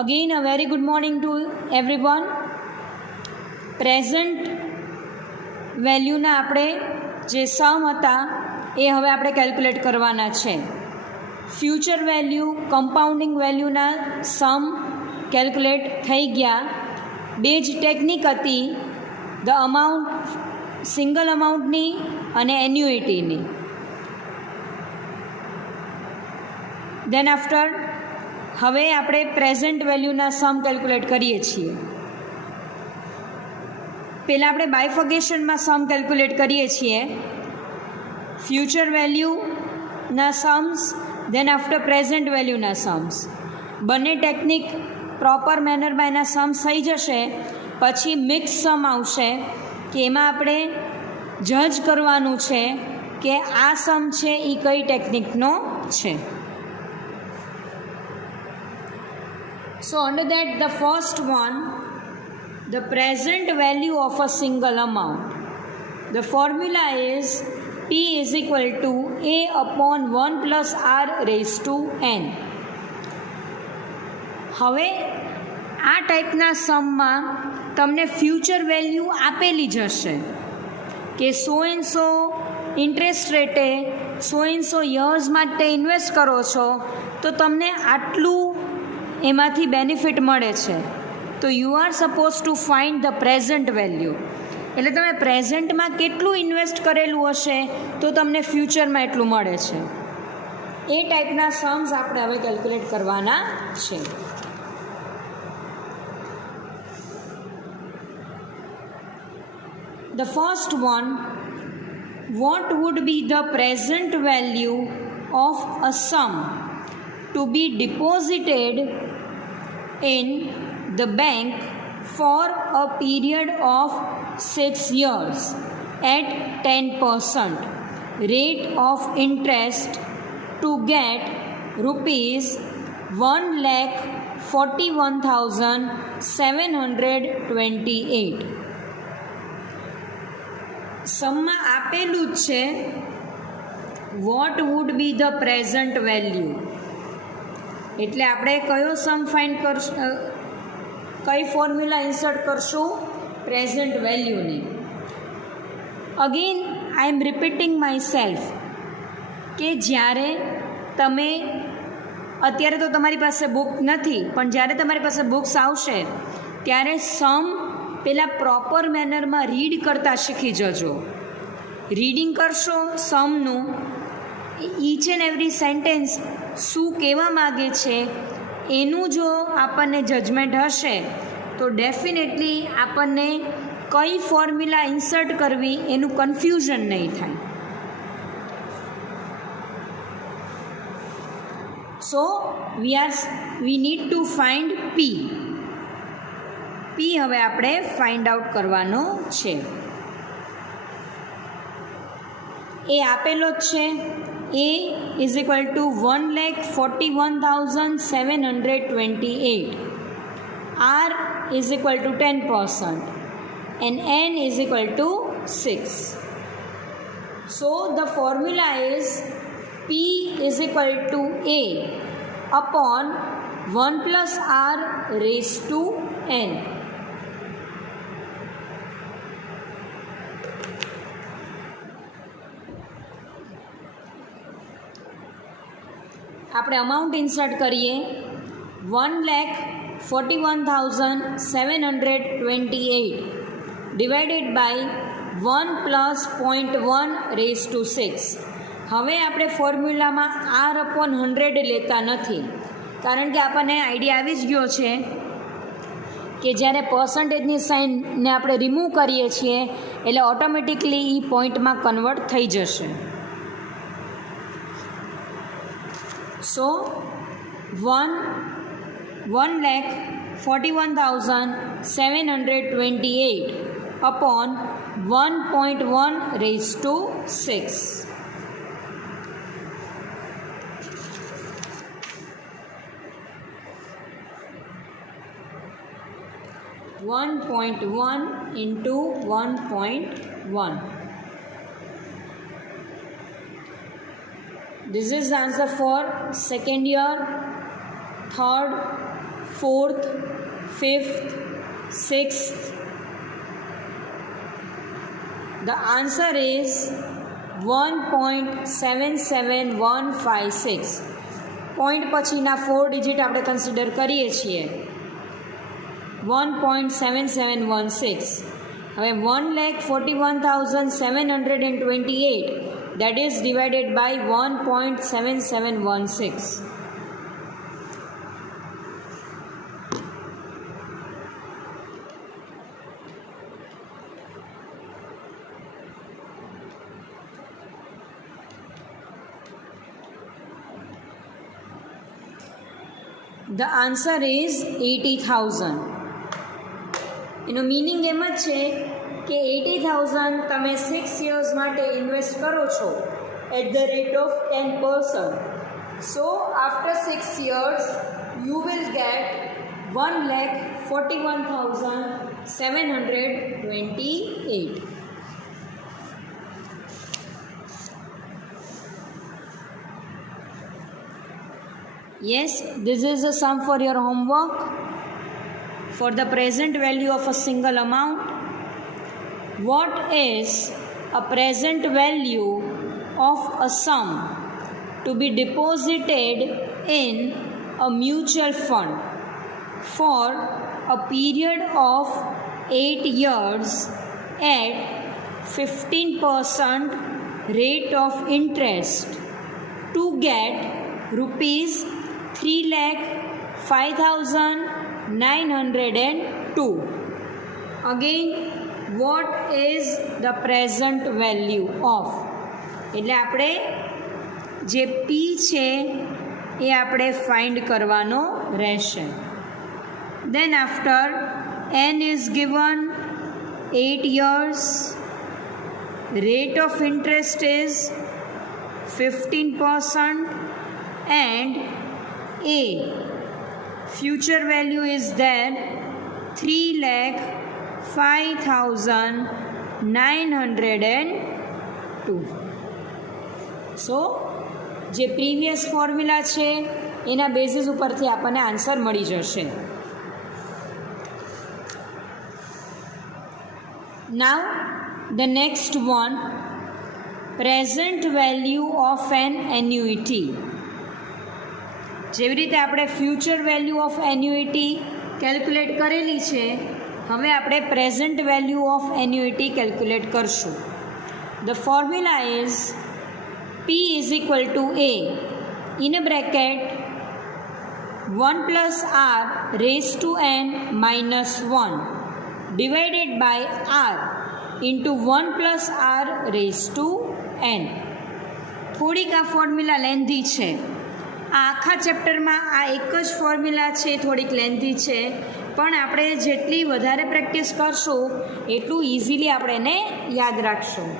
Again, a very good morning to everyone. Present વેલ્યુના આપણે જે સમ હતા એ હવે આપણે કેલ્ક્યુલેટ કરવાના છે. ફ્યુચર વેલ્યુ કમ્પાઉન્ડિંગ વેલ્યુના સમ કેલ્ક્યુલેટ થઈ ગયા. બે જ ટેકનિક હતી, ધ અમાઉન્ટ સિંગલ અમાઉન્ટની અને એન્યુઇટીની. દેન આફ્ટર હવે આપણે પ્રેઝન્ટ વેલ્યુના સમ કેલ્ક્યુલેટ કરીએ છીએ. પહેલાં આપણે બાયફર્ગેશનમાં સમ કેલ્ક્યુલેટ કરીએ છીએ. ફ્યુચર વેલ્યુના સમ્સ, દેન આફ્ટર પ્રેઝન્ટ વેલ્યુના સમ્સ. બંને ટેકનિક પ્રોપર મેનરમાં એના સમ્સ થઈ જશે. પછી મિક્સ સમ આવશે કે એમાં આપણે જજ કરવાનું છે કે આ સમ છે એ કઈ ટેકનિકનો છે. So under that, the first one, the present value of a single amount. The formula is P is equal to A upon 1 plus R raised to N. હવે આ ટાઈપના સમમાં તમને ફ્યુચર વેલ્યુ આપેલી જ હશે કે સો એન્ડ સો ઇન્ટરેસ્ટ રેટે so and so years માટે ઇન્વેસ્ટ કરો છો તો તમને આટલું એમાંથી બેનિફિટ મળે છે. તો you are suppose to find the present value. એટલે તમે પ્રેઝન્ટમાં કેટલું ઇન્વેસ્ટ કરેલું હશે તો તમને ફ્યુચરમાં એટલું મળે છે. એ ટાઈપના સમ્સ આપણે હવે કેલ્ક્યુલેટ કરવાના છે. The first one, what would be the present value of a sum to be deposited in the bank for a period of 6 years at 10% rate of interest to get rupees 1,41,728. સમમાં આપેલું જ છે what would be the present value. એટલે આપણે કયો sum find કરશું, કઈ formula insert કરશું? Present વેલ્યુની. Again I am repeating myself કે જ્યારે તમે અત્યારે તો તમારી પાસે બુક નથી, પણ જ્યારે તમારી પાસે બુક્સ આવશે ત્યારે સમ પહેલાં પ્રોપર મેનરમાં રીડ કરતાં શીખી જજો. રીડિંગ કરશો સમનું, ઈચ એન્ડ એવરી સેન્ટેન્સ શું કહેવા માગે છે એનું જો આપણને જજમેન્ટ હશે તો ડેફિનેટલી આપણને કઈ ફોર્મ્યુલા ઇન્સર્ટ કરવી એનું કન્ફ્યુઝન નહીં થાય. સો વી નીડ ટુ ફાઇન્ડ પી. પી હવે આપણે ફાઇન્ડ આઉટ કરવાનો છે. એ આપેલો જ છે. A is equal to 1,41,728. R is equal to 10% and N is equal to 6. So the formula is P is equal to A upon 1 plus R raised to N. આપણે amount insert કરીએ. 1,41,728 divided by 1 plus 0.1 raise to 6. હવે આપણે ફોર્મ્યુલામાં R upon 100 લેતા નથી, કારણ કે આપણને idea આવી જ ગયો છે કે જ્યારે પર્સન્ટેજની સાઇનને આપણે રિમૂવ કરીએ છીએ એટલે ઓટોમેટિકલી એ પોઈન્ટમાં કન્વર્ટ થઈ જશે. So 1,41,728 upon 1.1 raised to 6. 1.1 into 1.1. This is the answer for second year, third, fourth, fifth, sixth? The answer is 1.77156. Point પછીના 4 ડિજિટ આપણે કન્સિડર કરીએ છીએ. 1.7716. હવે 1,41,728 that is divided by 1.7716. The answer is 80,000. એનો meaning એમ જ છે કે 80,000 તમે 6 years માટે ઇન્વેસ્ટ કરો છો at the rate of 10%. So after 6 years you will get 1,41,728. Yes, this is a sum for your homework. For the present value of a single amount, what is a present value of a sum to be deposited in a mutual fund for a period of 8 years at 15% rate of interest to get rupees 3,05,902? Again, what is the present value of? એટલે આપણે જે P છે એ આપણે find કરવાનો રહેશે. Then after N is given 8 years, rate of interest is 15% and A, future value is there 3,05,902. સો જે previous formula છે એના બેઝિસ ઉપરથી આપણને આન્સર મળી જશે. Now the next one, present value of an annuity. જેવી રીતે આપણે future value of annuity calculate કરેલી છે, હવે આપણે present value of annuity calculate કરશું. The formula is P is equal to A in a bracket 1 plus R raised to n minus 1 divided by R into 1 plus R raised to n. થોડીક આ formula lengthy છે. આ આખા ચેપ્ટરમાં આ એક જ formula છે, થોડીક લેન્ધી છે, પણ આપણે જેટલી વધારે પ્રેક્ટિસ કરશું એટલું ઇઝીલી આપણે એને યાદ રાખશું.